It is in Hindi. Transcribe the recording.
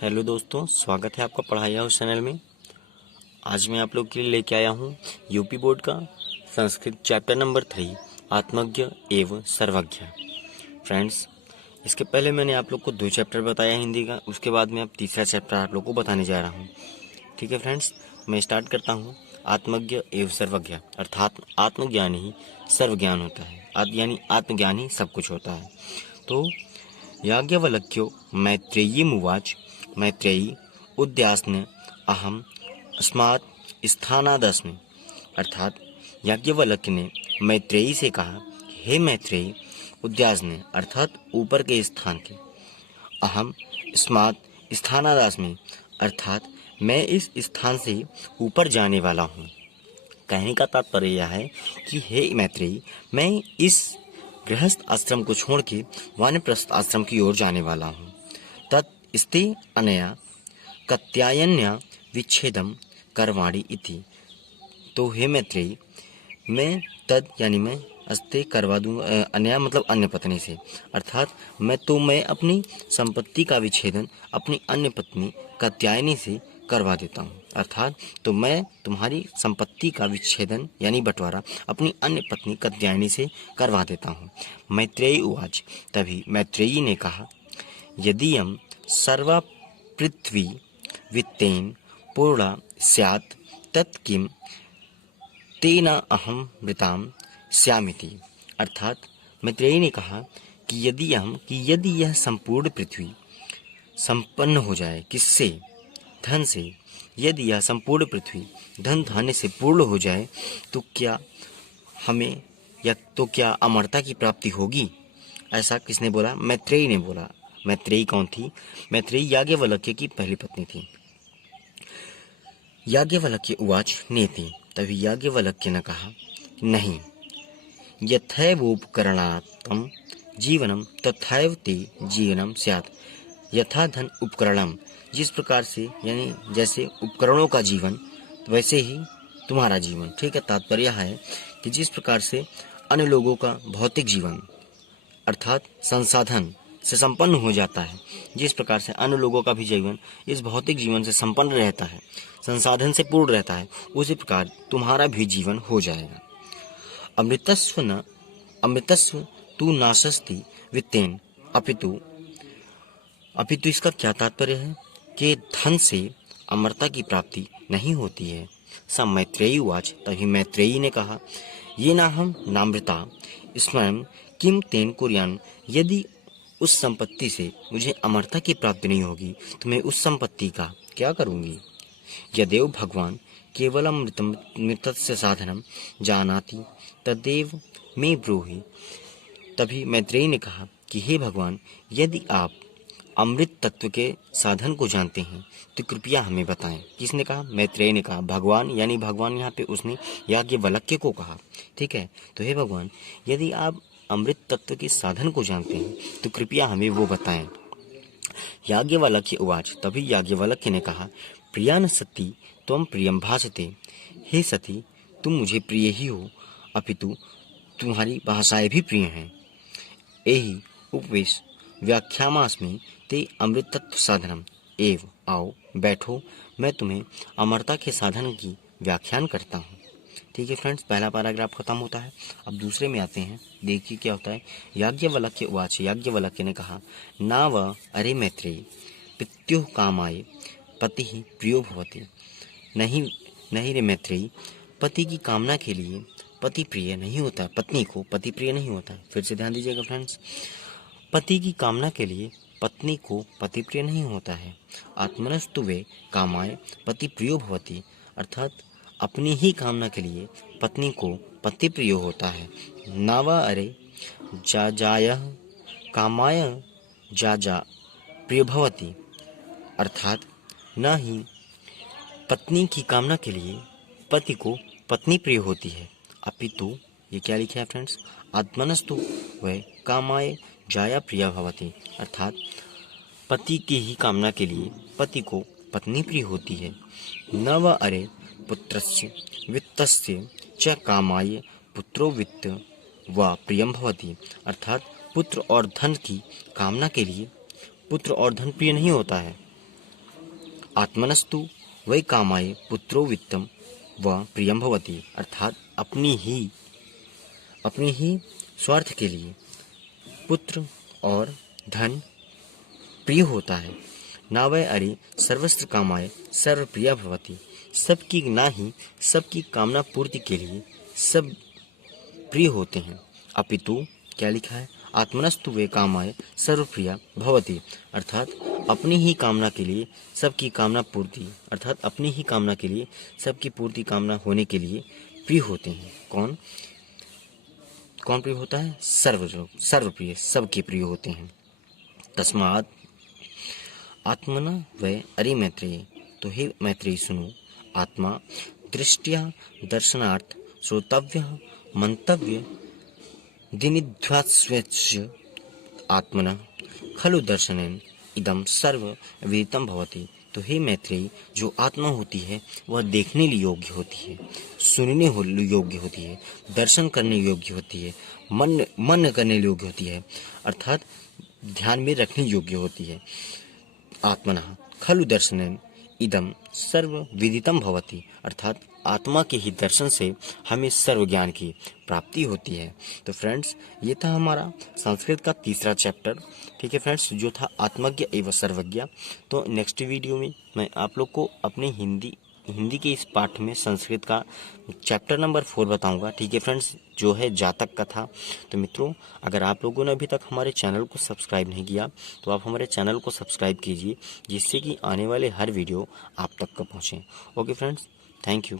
हेलो दोस्तों, स्वागत है आपका पढ़ाई हाउस चैनल में। आज मैं आप लोग के लिए लेके आया हूँ यूपी बोर्ड का संस्कृत चैप्टर नंबर 3 आत्मज्ञ एवं सर्वज्ञ। फ्रेंड्स, इसके पहले मैंने आप लोग को 2 चैप्टर बताया हिंदी का, उसके बाद मैं अब तीसरा चैप्टर आप लोग को बताने जा रहा हूँ। ठीक है फ्रेंड्स, मैं स्टार्ट करता हूँ। आत्मज्ञ एवं सर्वज्ञ अर्थात आत्मज्ञान ही सर्वज्ञान होता है, यानी आत्मज्ञान ही सब कुछ होता है। तो याज्ञवल्क्यो मैत्रेयीमुवाच मैत्रेयी उद्यासने अहम अस्मात् स्थानादस्मि। अर्थात याज्ञवल्क्य ने मैत्रेयी से कहा, हे मैत्रेयी, उद्यासने अर्थात ऊपर के स्थान के, अहम अस्मात् स्थानादस्मि अर्थात मैं इस स्थान से ऊपर जाने वाला हूँ। कहने का तात्पर्य यह है कि हे मैत्रेयी, मैं इस गृहस्थ आश्रम को छोड़ के वानप्रस्थ आश्रम की ओर जाने वाला हूँ। तत् स्ते अनया कत्यायन्या विच्छेदम करवाणी इति। तो हे मैत्रेयी, मैं तद यानी मैं अस्ते करवा दूंगा, अन्य मतलब अन्य पत्नी से, अर्थात मैं अपनी संपत्ति का विच्छेदन अपनी अन्य पत्नी कात्यायनी से करवा देता हूँ। अर्थात तो मैं तुम्हारी संपत्ति का विच्छेदन यानी बंटवारा अपनी अन्य पत्नी कात्यायनी से करवा देता हूँ। मैत्रेयी उवाच, तभी मैत्रेयी ने कहा, यदि सर्वा पृथ्वी वित्तेन पूर्णा स्यात् तत् किम तेन अहम मृताम स्यामिति। अर्थात मैत्रेयी ने कहा कि यदि यह संपूर्ण पृथ्वी संपन्न हो जाए, किससे? धन से। यदि यह संपूर्ण पृथ्वी धन धान्य से पूर्ण हो जाए तो क्या अमरता की प्राप्ति होगी? ऐसा किसने बोला? मैत्रेयी ने बोला। मैत्रेयी कौन थी? मैत्रेयी याज्ञवल्क्य की पहली पत्नी थी। याज्ञवल्क्य उवाच नेति, तभी याज्ञवल्क्य ने कहा, नहीं, यथैवोपकरणात्मकं जीवनम तथैव ते जीवनम स्यात्। यथा धन उपकरणम, जिस प्रकार से यानी जैसे उपकरणों का जीवन वैसे ही तुम्हारा जीवन। ठीक है, तात्पर्य है कि जिस प्रकार से अन्य लोगों का भौतिक जीवन अर्थात संसाधन से संपन्न हो जाता है, जिस प्रकार से अन्य लोगों का भी जीवन इस भौतिक जीवन से संपन्न रहता है, संसाधन से पूर्ण रहता है, उसी प्रकार तुम्हारा भी जीवन हो जाएगा। अमृतस्व तू नाशस्ति वित्तेन अपितु। इसका क्या तात्पर्य है कि धन से अमरता की प्राप्ति नहीं होती है। स मैत्रेयी उवाच, तभी मैत्रेयी ने कहा, ये ना हम नामृता स्मरण किम तेन कुर्यान। यदि उस संपत्ति से मुझे अमरता की प्राप्ति नहीं होगी तो मैं उस संपत्ति का क्या करूंगी? यदेव भगवान केवलम मृतस्य साधनम जानाति तदेव मे ब्रूहि। तभी मैत्रेयी ने कहा कि हे भगवान, यदि आप अमृत तत्व के साधन को जानते हैं तो कृपया हमें बताएं। किसने कहा? मैत्रेयी ने कहा। भगवान यानी भगवान यहाँ पे उसने याज्ञवल्क्य को कहा। ठीक है, तो हे भगवान, यदि आप अमृत तत्व के साधन को जानते हैं तो कृपया हमें वो बताएं। याज्ञवल्क्य उवाच, तभी याज्ञवल्क्य ने कहा, प्रियान सती त्वं प्रियम भासते। हे सती, तुम मुझे प्रिय ही हो, अपितु तुम्हारी भाषाएं भी प्रिय हैं। एहि उपवेश व्याख्यामास्मि ते अमृत तत्व साधनम एव। आओ बैठो, मैं तुम्हें अमरता के साधन की व्याख्यान करता हूँ। ठीक है फ्रेंड्स, पहला पैराग्राफ खत्म होता है। अब दूसरे में आते हैं, देखिए क्या होता है। याज्ञवल्क्य उवाच, याज्ञवल्क्य ने कहा, ना व अरे मैत्रेयी पित्युः कामाय पति ही प्रियो भवति। नहीं नहीं रे मैत्रेयी, पति की कामना के लिए पति प्रिय नहीं होता, पत्नी को पति प्रिय नहीं होता है। फिर से ध्यान दीजिएगा फ्रेंड्स, पति की कामना के लिए पत्नी को पति प्रिय नहीं होता है। आत्मनस्तु वे कामाय पति प्रियो भवति। अर्थात अपनी ही कामना के लिए पत्नी को पति प्रिय होता है। नावा अरे जाय कामाय जा प्रिय भवति। अर्थात न ही पत्नी की कामना के लिए पति को पत्नी प्रिय होती है, अपितु ये क्या लिखा है फ्रेंड्स, आत्मनस्तु वह कामाय जाया प्रिया भवति। अर्थात पति की ही कामना के लिए पति को पत्नी प्रिय होती है। न व अरे पुत्रस्य वित्तस्य च कामाय पुत्रो वित्त व प्रियम भवति। अर्थात पुत्र और धन की कामना के लिए पुत्र और धन प्रिय नहीं होता है। आत्मनस्तु वै कामाय पुत्रो वित्तम व प्रियम भवति, अर्थात अपनी ही स्वार्थ के लिए पुत्र और धन प्रिय होता है। ना वै अरे सर्वस्त्र कामाय सर्वप्रिय भवति, सबकी कामना पूर्ति के लिए सब प्रिय होते हैं। अपितु क्या लिखा है, आत्मनस्तु वे कामाय सर्वप्रिय भवति, अर्थात अपनी ही कामना के लिए सबकी कामना पूर्ति, अर्थात अपनी ही कामना के लिए सबकी पूर्ति कामना होने के लिए प्रिय होते हैं। कौन प्रिय होता है? सर्वप्रिय, सबके प्रिय होते हैं। तस्मात् आत्मना वै अरे मैत्रेय, तो हे मैत्रेय सुनो, आत्मा दृष्टिया दर्शनार्थ श्रोतव्य मंतव्य दिनिध्यास्वस्य आत्मना खलु दर्शनेन इदम सर्व विदितम भवति। तो हे मैत्रेय, जो आत्मा होती है वह देखने योग्य होती है, सुनने योग्य होती है, दर्शन करने योग्य होती है, मन करने योग्य होती है, अर्थात ध्यान में रखने योग्य होती है। आत्मना खलु दर्शनेन इदम सर्व विदितम भवति, अर्थात आत्मा के ही दर्शन से हमें सर्व ज्ञान की प्राप्ति होती है। तो फ्रेंड्स, ये था हमारा संस्कृत का तीसरा चैप्टर, ठीक है फ्रेंड्स, जो था आत्मज्ञ एवं सर्वज्ञ। तो नेक्स्ट वीडियो में मैं आप लोग को अपने हिंदी के इस पाठ में संस्कृत का चैप्टर नंबर 4 बताऊंगा, ठीक है फ्रेंड्स, जो है जातक कथा। तो मित्रों, अगर आप लोगों ने अभी तक हमारे चैनल को सब्सक्राइब नहीं किया तो आप हमारे चैनल को सब्सक्राइब कीजिए, जिससे कि आने वाले हर वीडियो आप तक का पहुँचें। Okay friends, thank you.